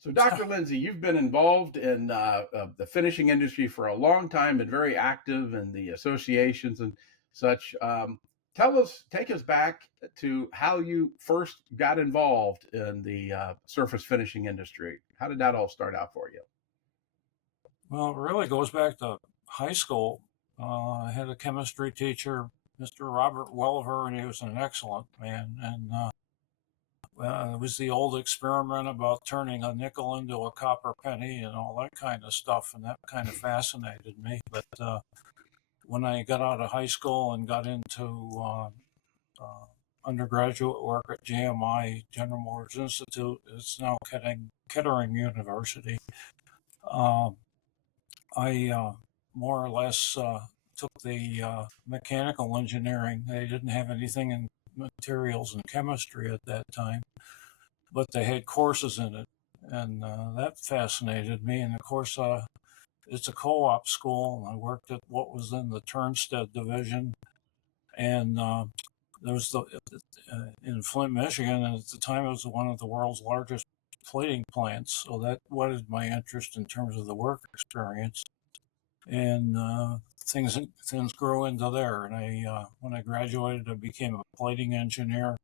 So, Dr. Lindsay, you've been involved in the finishing industry for a long time and very active in the associations and such. Take us back to how you first got involved in the surface finishing industry. How did that all start out for you? Well, it really goes back to high school. I had a chemistry teacher, Mr. Robert Welver, and he was an excellent man. And it was the old experiment about turning a nickel into a copper penny and all that kind of stuff. And that kind of fascinated me. But when I got out of high school and got into undergraduate work at GMI, General Motors Institute, it's now Kettering University. I more or less took the mechanical engineering. They didn't have anything in materials and chemistry at that time, but they had courses in it, and that fascinated me. And of course, it's a co-op school. I worked at what was then the Turnstead division, and there was in Flint, Michigan, and at the time it was one of the world's largest plating plants. So that whetted my interest in terms of the work experience, and things grew into there. And I when I graduated, I became a plating engineer.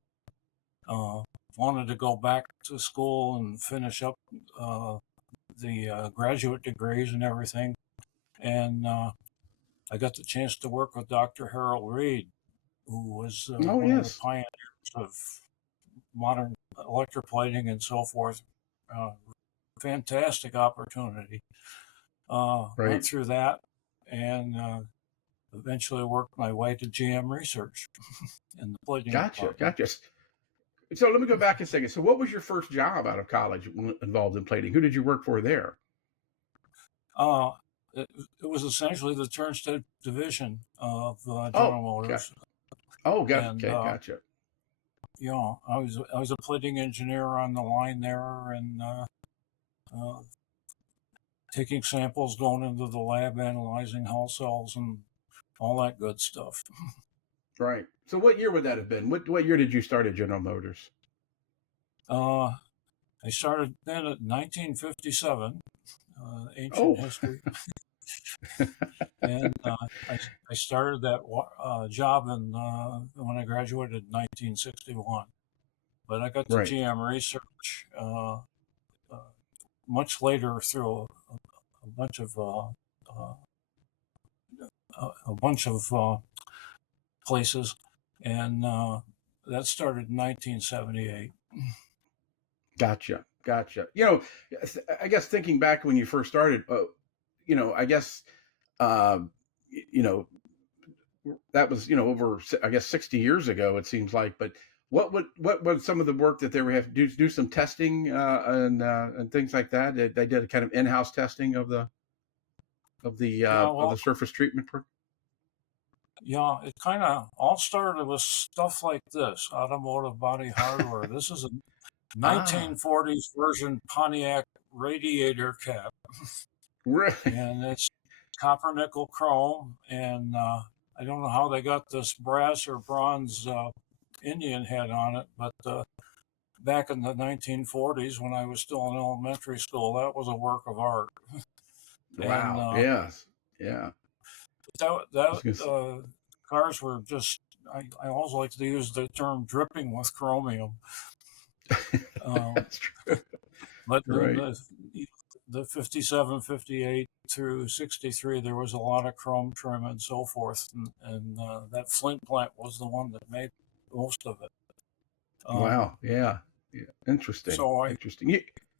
Wanted to go back to school and finish up the graduate degrees and everything, and I got the chance to work with Dr. Harold Reed, who was Oh, one of the yes. pioneers of modern electroplating and so forth. Fantastic opportunity. Went Right. through that and eventually worked my way to GM Research in the plating Gotcha. department. Gotcha. So, let me go back a second. So, what was your first job out of college involved in plating? Who did you work for there? Uh, it, it was essentially the Turnstead division of Oh, General Motors, gotcha. and Okay, gotcha. I was a plating engineer on the line there, and uh, taking samples, going into the lab, analyzing hull cells, and all that good stuff. Right. So, what year would that have been? What year did you start at General Motors? Uh, I started then at 1957, ancient Oh, history, and I started that job when I graduated in 1961. But I got to right. GM Research uh, much later through a bunch of places, and that started in 1978. Gotcha. Gotcha. I guess thinking back when you first started, I guess, uh, you know, that was, over, I guess, 60 years ago, it seems like. But what was some of the work that they were have to do some testing and things like that? They did a kind of in-house testing of Yeah, the well, surface treatment. yeah, it kind of all started with stuff like this: automotive body hardware. This is a Ah, 1940s version Pontiac radiator cap, really? and it's copper nickel chrome. And I don't know how they got this brass or bronze Indian head on it, but back in the 1940s, when I was still in elementary school, that was a work of art. And Wow. Yes. Yeah. I was gonna say, cars were just. I always like to use the term dripping with chromium. Um, that's true. but in Right. the 57, 58 through 63, there was a lot of chrome trim and so forth. And that Flint plant was the one that made most of it. Um, Wow. Yeah. Yeah. Interesting. so Interesting.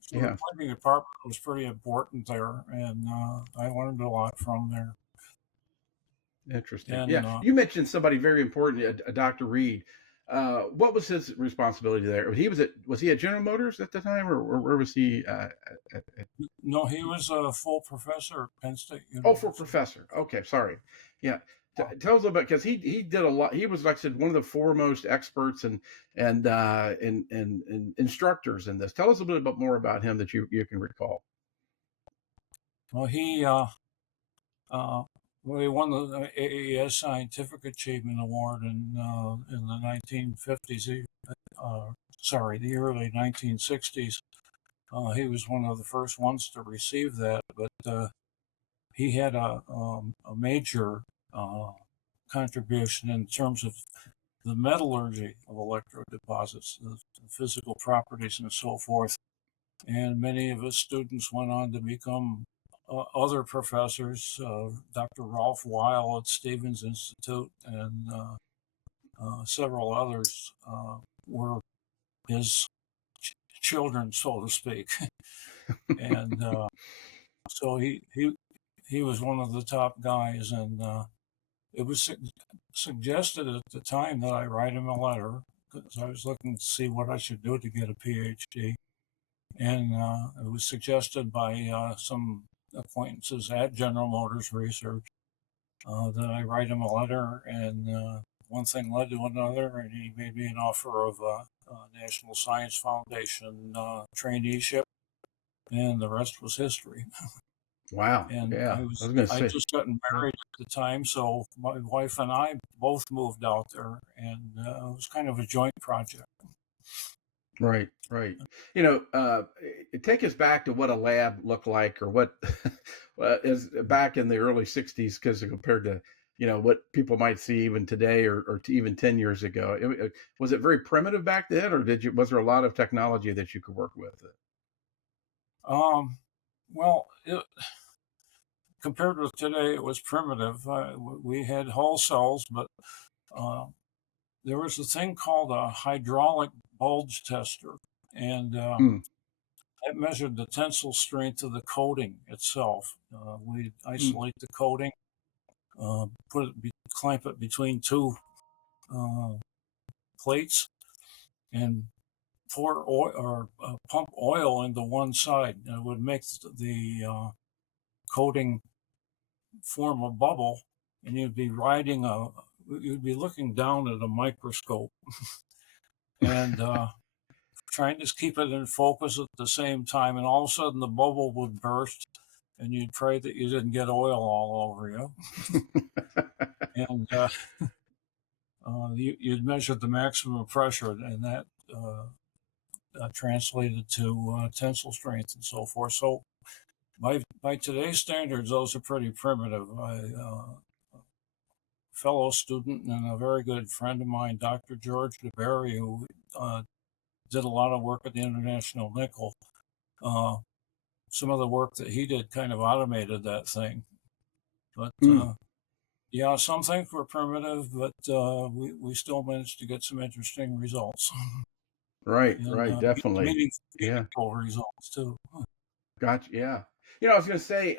so the Yeah. plating department was pretty important there, and I learned a lot from there. Interesting. Yeah. And You mentioned somebody very important, Dr. Reed. What was his responsibility there? Was he at General Motors at the time, or where was he? no, he was a full professor at Penn State Oh, for University. professor. Okay, sorry. Yeah. Tell us a little bit because he did a lot. He was, like I said, one of the foremost experts and instructors in this. Tell us a little bit more about him that you can recall. Well, uh, he won the AES Scientific Achievement Award in the 1950s. Sorry, the early 1960s. He was one of the first ones to receive that, but he had a major contribution in terms of the metallurgy of electrode deposits, the physical properties, and so forth. And many of his students went on to become other professors. Dr. Rolf Weil at Stevens Institute and several others were his children, so to speak. And so he was one of the top guys, and it was suggested at the time that I write him a letter because I was looking to see what I should do to get a PhD. And it was suggested by some acquaintances at General Motors Research that I write him a letter, and one thing led to another, and he made me an offer of a National Science Foundation traineeship, and the rest was history. Wow. And Yeah. I was going to I say. just gotten married at the time, so my wife and I both moved out there, and it was kind of a joint project. Right, right. You know, take us back to what a lab looked like, or what is back in the early '60s, because compared to what people might see even today, or to even 10 years ago, was it very primitive back then, or was there a lot of technology that you could work with? Um, well, compared with today, it was primitive. We had whole cells, but uh, there was a thing called a hydraulic bulge tester, and Mm, it measured the tensile strength of the coating itself. We mm, isolate the coating, clamp it between two uh, plates, and pour oil or pump oil into one side. And it would make the coating form a bubble, and you'd be looking down at a microscope and trying to keep it in focus at the same time. And all of a sudden, the bubble would burst, and you'd pray that you didn't get oil all over you. And you'd measure the maximum pressure, and that translated to tensile strength and so forth. So by today's standards, those are pretty primitive. A fellow student and a very good friend of mine, Dr. George DeBerry, who did a lot of work at the International Nickel. Some of the work that he did kind of automated that thing. But mm. yeah, some things were primitive, but we still managed to get some interesting results Right, and right, definitely. Yeah. meaningful results too. Gotcha. Yeah. I was going to say,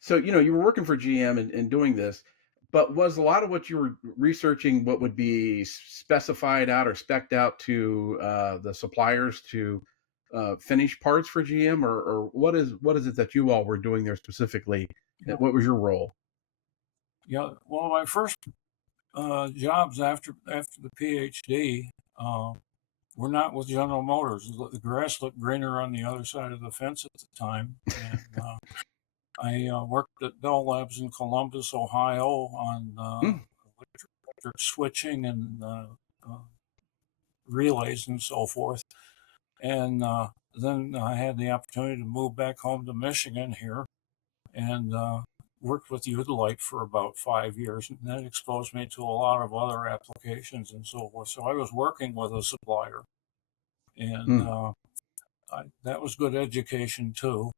so you were working for GM and doing this, but was a lot of what you were researching what would be specified out or specced out to the suppliers to finish parts for GM, or what is it that you all were doing there specifically? Yeah, What was your role? yeah. Well, my first jobs after the PhD were not with General Motors. The grass looked greener on the other side of the fence at the time, and I worked at Bell Labs in Columbus, Ohio, on Mm, electric switching and relays and so forth. And then I had the opportunity to move back home to Michigan here and worked with Utilite for about 5 years. And that exposed me to a lot of other applications and so forth. So I was working with a supplier, and mm. that was good education too.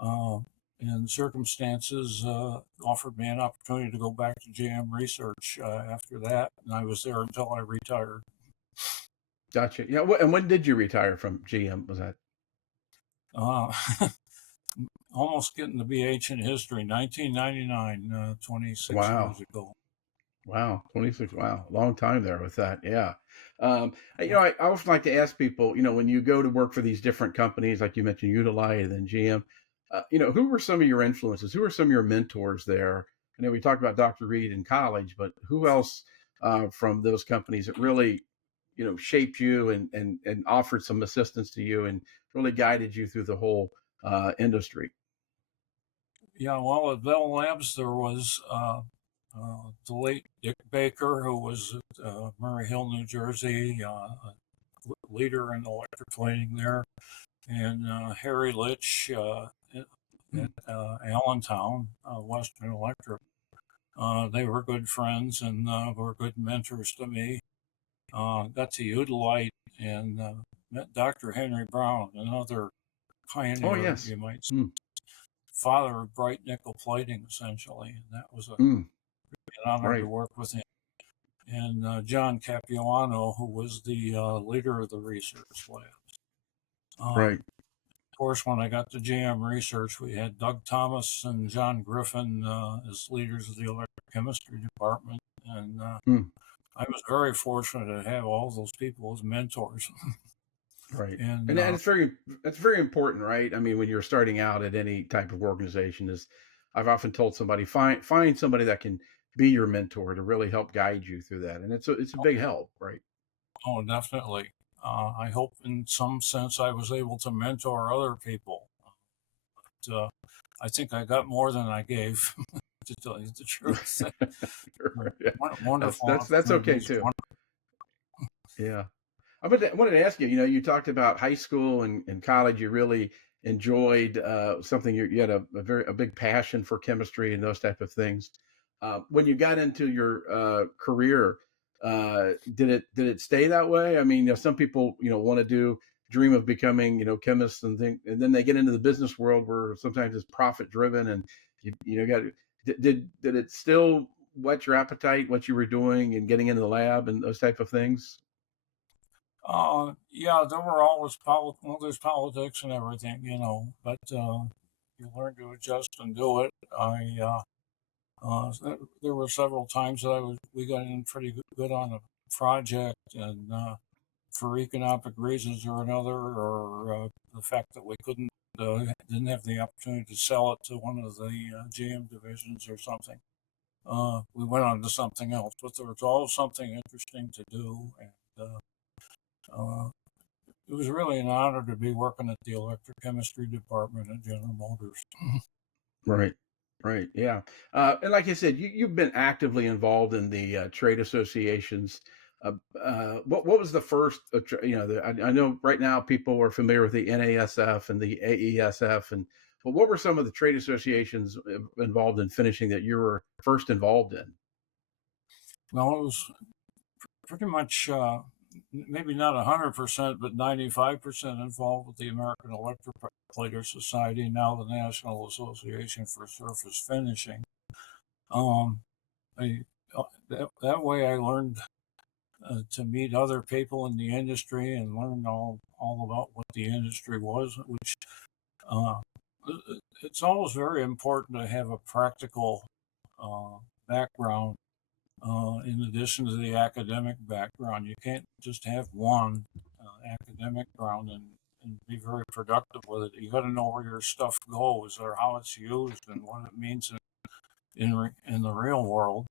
Uh, and circumstances offered me an opportunity to go back to GM Research after that, and I was there until I retired. Gotcha. Yeah. And when did you retire from GM? Was that? Uh, Almost getting to be ancient history, 1999, 26 Wow. years ago. Wow, 26. Wow, long time there with that. Yeah. I often like to ask people, when you go to work for these different companies, like you mentioned, Utilite and then GM, who were some of your influences? Who were some of your mentors there? I know we talked about Dr. Reed in college, but who else from those companies that really, shaped you and offered some assistance to you and really guided you through the whole industry? Yeah, well, at Bell Labs, there was the late Dick Baker, who was at Murray Hill, New Jersey, a leader in electric plating there. and Harry Litch at Allentown, Western Electric. They were good friends and were good mentors to me. Got to utilize and met Dr. Henry Brown, another Oh, pioneer, yes. you might say, Mm, father of bright nickel plating, essentially. And that was an mm, honor to right, work with him. And John Capuano, who was the leader of the research labs. right, Of course, when I got to GM Research, we had Doug Thomas and John Griffin as leaders of the electrochemistry department. And mm, I was very fortunate to have all those people as mentors. right. and And that's very important, right? I mean, when you're starting out at any type of organization, is I've often told somebody find somebody that can be your mentor to really help guide you through that, and it's a big help, right? Oh, definitely. I hope in some sense I was able to mentor other people. But, I think I got more than I gave, to tell you the truth. Yeah. Wonderful That's okay opportunities. too. Yeah. I wanted to ask you, you talked about high school and college. You really enjoyed something. You had a big passion for chemistry and those type of things. When you got into your career, did it stay that way? I mean, some people want to dream of becoming chemists and then they get into the business world where sometimes it's profit driven and got did it still whet your appetite what you were doing and getting into the lab and those type of things? Yeah, there were always there's politics and everything, but you learn to adjust and do it. There were several times that we got in pretty good on a project, and for economic reasons or another, or the fact that we didn't have the opportunity to sell it to one of the GM divisions or something, we went on to something else. But there was always something interesting to do, and uh, it was really an honor to be working at the electrochemistry department at General Motors. Right. Right. Yeah. And like I said, you've been actively involved in the trade associations. What was the first, I know right now people are familiar with the NASF and the AESF. But what were some of the trade associations involved in finishing that you were first involved in? Well, it was pretty much maybe not 100%, but 95% involved with the American Electroplater Society, now the National Association for Surface Finishing. Um, I, that way I learned to meet other people in the industry and learn all about what the industry was, which uh, it's always very important to have a practical background in addition to the academic background. You can't just have one academic ground and be very productive with it. You got to know where your stuff goes or how it's used and what it means in the real world.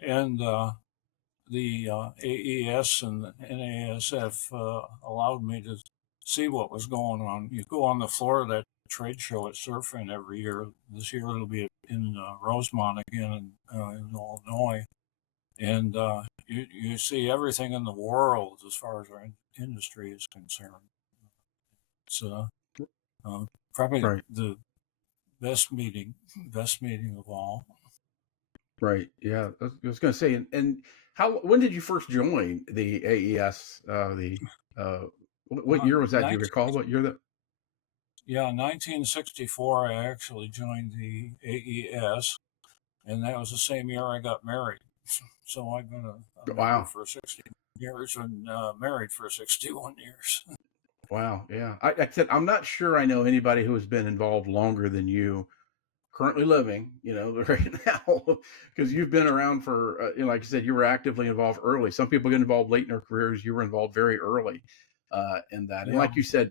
And the AES and the NASF allowed me to see what was going on. You go on the floor of that trade show at Surfing every year. This year it'll be in Rosemont again in Illinois. And you see everything in the world as far as our industry is concerned. It's uh, probably Right. the best meeting of all. Right. Yeah. I was going to say, and when did you first join the AES? What Uh, year was that? Do you 19, recall what year that? yeah, 1964, I actually joined the AES, and that was the same year I got married. So I've been a member Wow. for 60 years and married for 61 years. Wow. Yeah. I said, I'm not sure I know anybody who has been involved longer than you currently living, right now, because you've been around for, like I said, you were actively involved early. Some people get involved late in their careers. You were involved very early in that. And Yeah. like you said,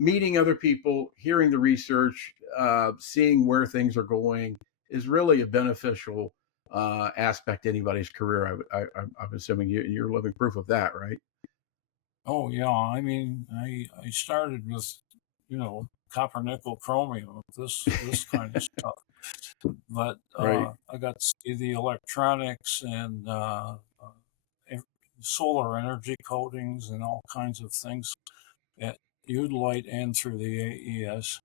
meeting other people, hearing the research, seeing where things are going is really a beneficial aspect to anybody's career. I'm assuming you're living proof of that, right? Oh yeah, I mean, I started with, copper-nickel-chromium, this kind of stuff, but Right. I got to see the electronics and solar energy coatings and all kinds of things Udalite and through the AES.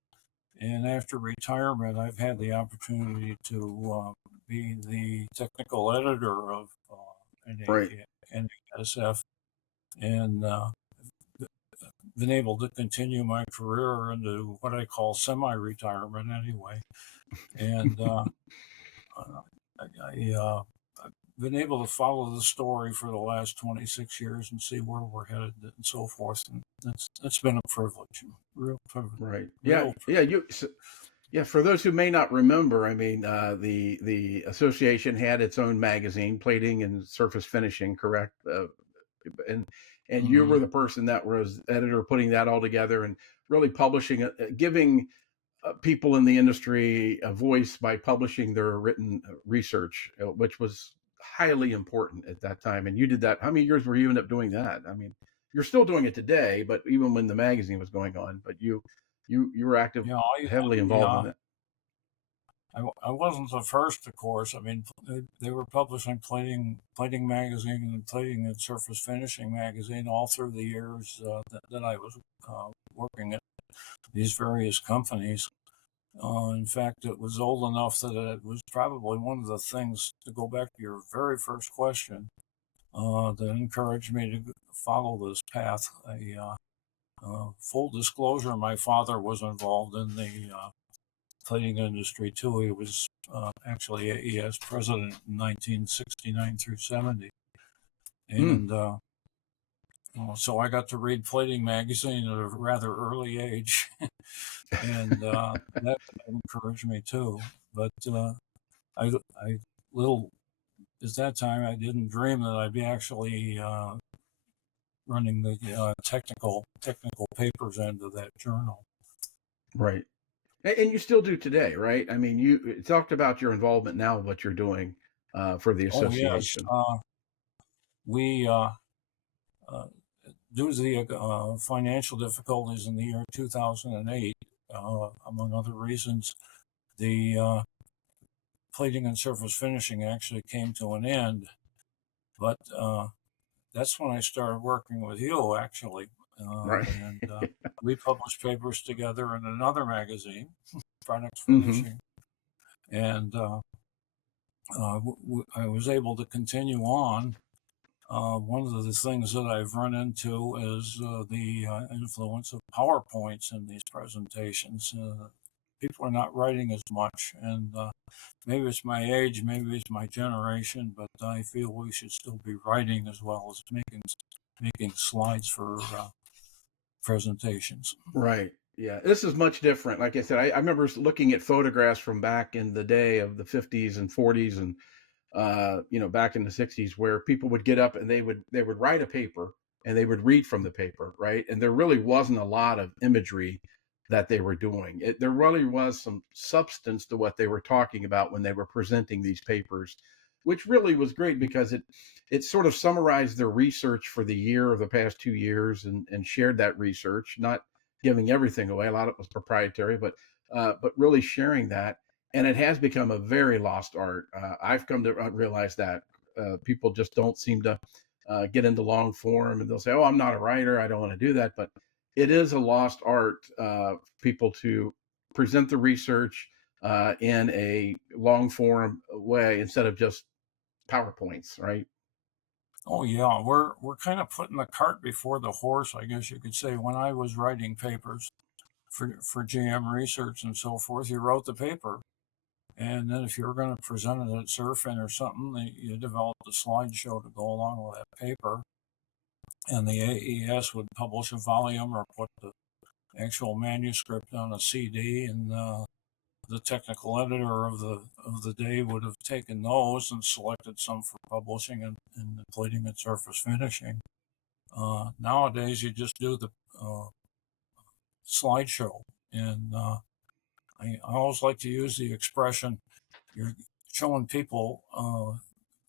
And after retirement, I've had the opportunity to be the technical editor of Right. NASF, and been able to continue my career into what I call semi-retirement anyway. And I've been able to follow the story for the last 26 years and see where we're headed and so forth. And it's been a privilege, real privilege. Right. Yeah. Real Yeah. Yeah. For those who may not remember, I mean, the association had its own magazine, Plating and Surface Finishing, correct? And you mm-hmm. were the person that was editor, putting that all together and really publishing it, giving people in the industry a voice by publishing their written research, which was highly important at that time. And you did that. How many years were you end up doing that? I mean, you're still doing it today, but even when the magazine was going on, but you were active, Yeah, heavily involved in it. I wasn't the first, of course. I mean, they were publishing Plating Magazine and Plating and Surface Finishing Magazine all through the years that I was working at these various companies. In fact, it was old enough that it was probably one of the things, to go back to your very first question, that encouraged me to follow this path. Full disclosure, my father was involved in the plating industry too. He was actually AES president in 1969 through 70. And so I got to read Plating Magazine at a rather early age. And that encouraged me too. But I little at that time I didn't dream that I'd be actually running the technical papers end of that journal. Right. And you still do today, right? I mean, you talked about your involvement now, what you're doing for the Oh yes, association. we due to the financial difficulties in the year 2008, among other reasons, the plating and surface finishing actually came to an end. But that's when I started working with you, actually. Right. And we published papers together in another magazine, Products Mm-hmm. Finishing. And I was able to continue on. One of the things that I've run into is the influence of PowerPoints in these presentations. People are not writing as much, and maybe it's my age, maybe it's my generation, but I feel we should still be writing as well as making slides for presentations. Right. Yeah. This is much different. Like I said, I remember looking at photographs from back in the day of the 50s and 40s and back in the 60s, where people would get up and they would write a paper and they would read from the paper, right? And there really wasn't a lot of imagery that they were doing. There really was some substance to what they were talking about when they were presenting these papers, which really was great because it sort of summarized their research for the year of the past 2 years and shared that research, not giving everything away. A lot of it was proprietary, but really sharing that. And it has become a very lost art. I've come to realize that people just don't seem to get into long form, and they'll say, "Oh, I'm not a writer. I don't want to do that." But it is a lost art for people to present the research in a long form way instead of just PowerPoints, right? Oh yeah, we're kind of putting the cart before the horse, I guess you could say. When I was writing papers for GM Research and so forth, you wrote the paper, and then if you were going to present it at Surfing or something, you developed a slideshow to go along with that paper, and the AES would publish a volume or put the actual manuscript on a CD, and the technical editor of the day would have taken those and selected some for publishing in the plating and surface finishing. Nowadays, you just do the slideshow, and I always like to use the expression, you're showing people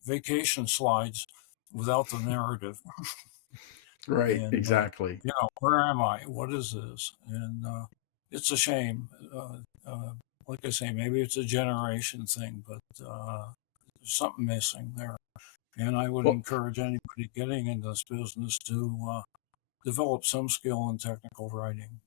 vacation slides without the narrative. Right, And exactly. where am I? What is this? And it's a shame. Like I say, maybe it's a generation thing, but there's something missing there. And I would Well, encourage anybody getting into this business to develop some skill in technical writing.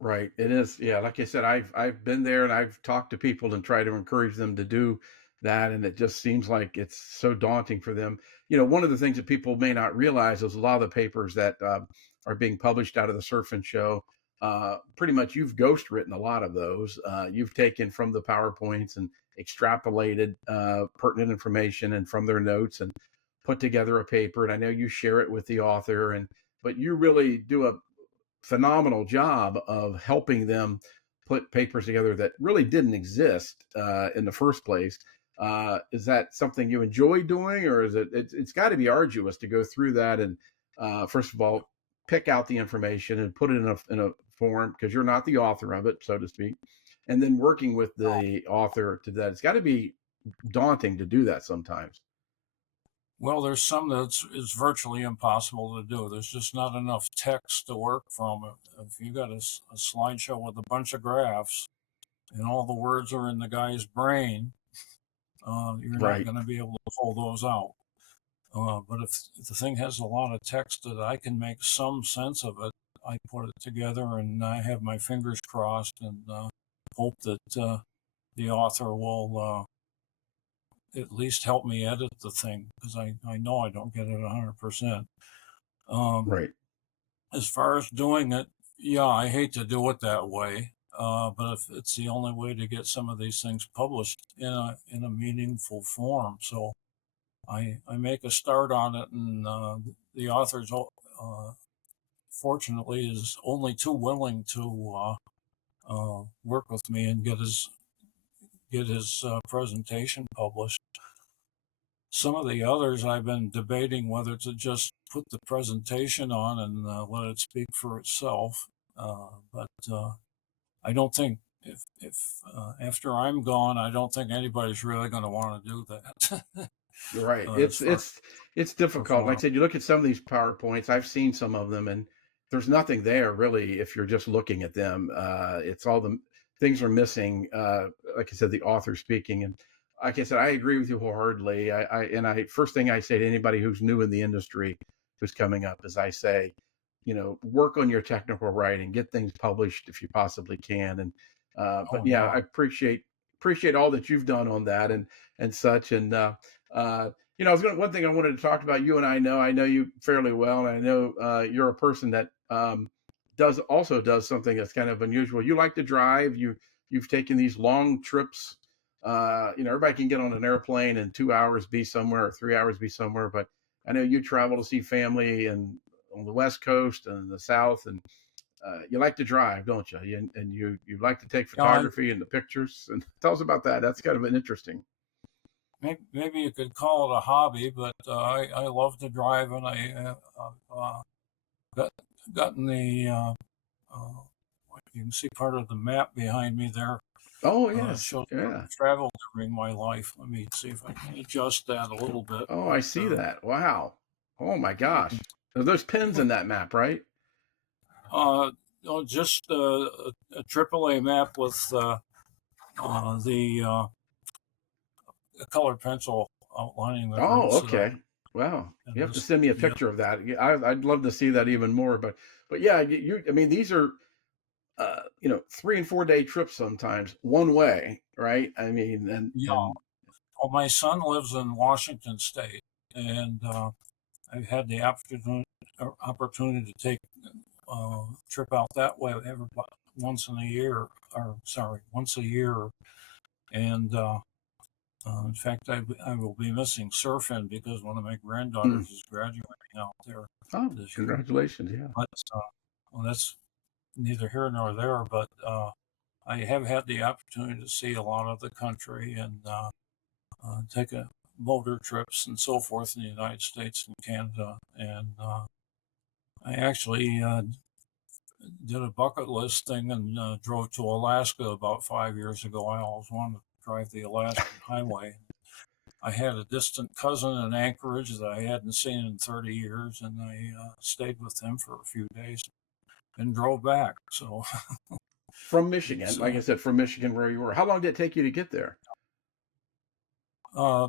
Right. It is. Yeah. Like I said, I've been there and I've talked to people and tried to encourage them to do that. And it just seems like it's so daunting for them. One of the things that people may not realize is a lot of the papers that are being published out of the Surf and Show, pretty much you've ghost written a lot of those. You've taken from the PowerPoints and extrapolated pertinent information and from their notes and put together a paper. And I know you share it with the author, but you really do a phenomenal job of helping them put papers together that really didn't exist in the first place. Is that something you enjoy doing, or is it's got to be arduous to go through that and first of all pick out the information and put it in a form, because you're not the author of it, so to speak, and then working with the author to that? It's got to be daunting to do that sometimes. Well, there's some it's virtually impossible to do. There's just not enough text to work from. If you got a slideshow with a bunch of graphs and all the words are in the guy's brain, you're not Right. going to be able to pull those out. But if the thing has a lot of text that I can make some sense of it, I put it together and I have my fingers crossed and hope that the author will at least help me edit the thing, because I know I don't get it 100%. Right. As far as doing it, yeah, I hate to do it that way. But if it's the only way to get some of these things published in a meaningful form, so I make a start on it, and the author's fortunately is only too willing to work with me and get his presentation published. Some of the others I've been debating whether to just put the presentation on and let it speak for itself. But I don't think if after I'm gone, I don't think anybody's really going to want to do that. You're right. As far as It's difficult. Like I perform. said, you look at some of these PowerPoints. I've seen some of them, and there's nothing there really if you're just looking at them. It's all the things are missing. Like I said, the author speaking, and like I said, I agree with you wholeheartedly. I first thing I say to anybody who's new in the industry, who's coming up, is I say, work on your technical writing, get things published if you possibly can. And but Oh yeah, yeah. I appreciate all that you've done on that and such. And one thing I wanted to talk about. You and I know you fairly well, and I know you're a person that does something that's kind of unusual. You like to drive. You've taken these long trips. Everybody can get on an airplane and 2 hours be somewhere or 3 hours be somewhere, but I know you travel to see family and on the West Coast and the South, and you like to drive, don't you? You like to take Yeah, photography and the pictures. And tell us about that. That's kind of an interesting. maybe you could call it a hobby, but I love to drive, and I got gotten the you can see part of the map behind me there. Oh yes, Shows where yeah. I've traveled during my life. Let me see if I can adjust that a little bit. Oh, But I see that. Wow. Oh my you can, gosh. There's pins in that map, right? just a AAA map with the colored pencil outlining the Oh, routes that I okay. Wow. in You have to this. send me a Yeah, picture of that. I'd love to see that even more. But yeah, I mean, these are 3 and 4 day trips sometimes one way, right? I mean, yeah. and Well, my son lives in Washington State, and I've had the opportunity to take a trip out that way once in a year, or sorry, once a year. And in fact, I will be missing surfing because one of my mm, granddaughters is graduating out there oh, this year. congratulations. Yeah. But well, that's neither here nor there. But I have had the opportunity to see a lot of the country and take a motor trips and so forth in the United States and Canada. And I actually did a bucket list thing and drove to Alaska about 5 years ago. I always wanted to drive the Alaskan highway. I had a distant cousin in Anchorage that I hadn't seen in 30 years, and I stayed with him for a few days and drove back. So From Michigan, it's like I said, from Michigan, where you were. How long did it take you to get there? uh,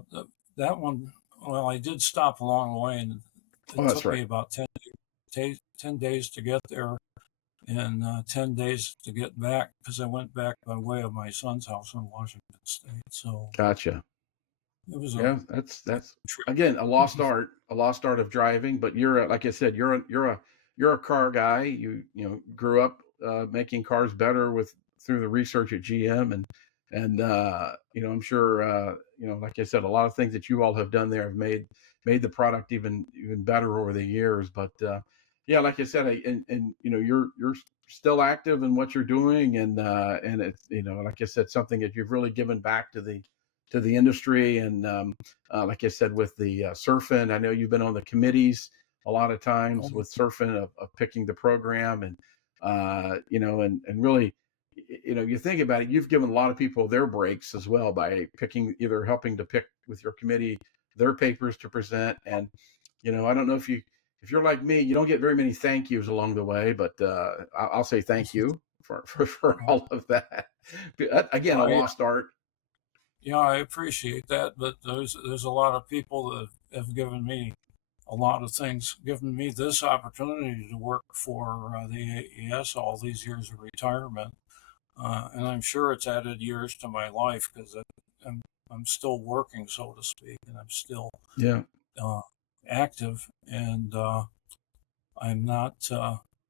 that one. Well, I did stop along the way, and Oh, it that's took right. me about 10 days to get there and 10 days to get back because I went back by way of my son's house in Washington State. So Gotcha. it was a Yeah, that's trip. again a lost art of driving. But like I said, you're a car guy. You grew up making cars better through the research at GM, and I'm sure like I said, a lot of things that you all have done there have made the product even better over the years. But yeah, like I said, and you're still active in what you're doing, and it's like I said, something that you've really given back to the industry. And like I said, with the surfing, I know you've been on the committees a lot of times with surfing of picking the program, and and really, you think about it, you've given a lot of people their breaks as well by either helping to pick with your committee their papers to present. And I don't know if you're like me, you don't get very many thank yous along the way, but I'll say thank you for all of that. Again, a I, lost art. yeah, I appreciate that, but there's a lot of people that have given me a lot of things, given me this opportunity to work for the AES all these years of retirement. And I'm sure it's added years to my life because I'm still working, so to speak, and I'm still Yeah. uh, active, and I'm not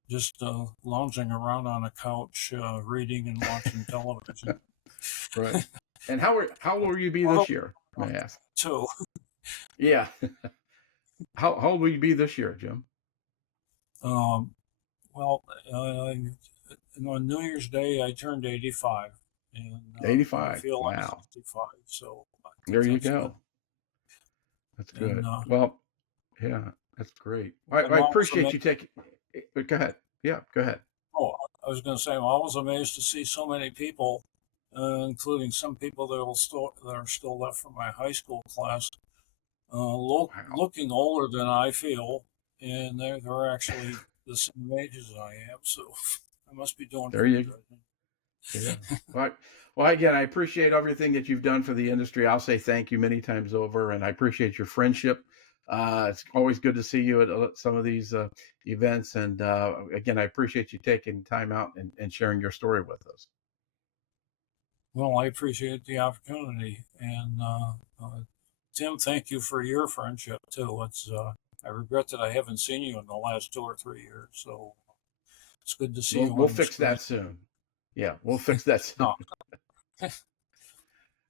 just lounging around on a couch reading and watching television. Right. And how old will you be Although, this year, may I ask? too. Yeah. How old will you be this year, Jim? Um, well, on New Year's Day, I turned 85, and I 85. feel I'm Wow. 65, so There you that's good. go. That's And good. Well, yeah, that's great. I I'm always appreciate amazed. you taking. Go ahead. Yeah, go ahead. Oh, I was going to say, I'm always amazed to see so many people, including some people that are still left from my high school class, Wow. looking older than I feel, and they're actually the same age as I am. So I must be doing There pretty you. good. Yeah. Well, again, I appreciate everything that you've done for the industry. I'll say thank you many times over, and I appreciate your friendship. It's always good to see you at some of these events. And again, I appreciate you taking time out and sharing your story with us. Well, I appreciate the opportunity, and Tim, thank you for your friendship too. I regret that I haven't seen you in the last 2 or 3 years, so it's good to see you We'll on the fix screen. that soon. Yeah, we'll fix that soon. No,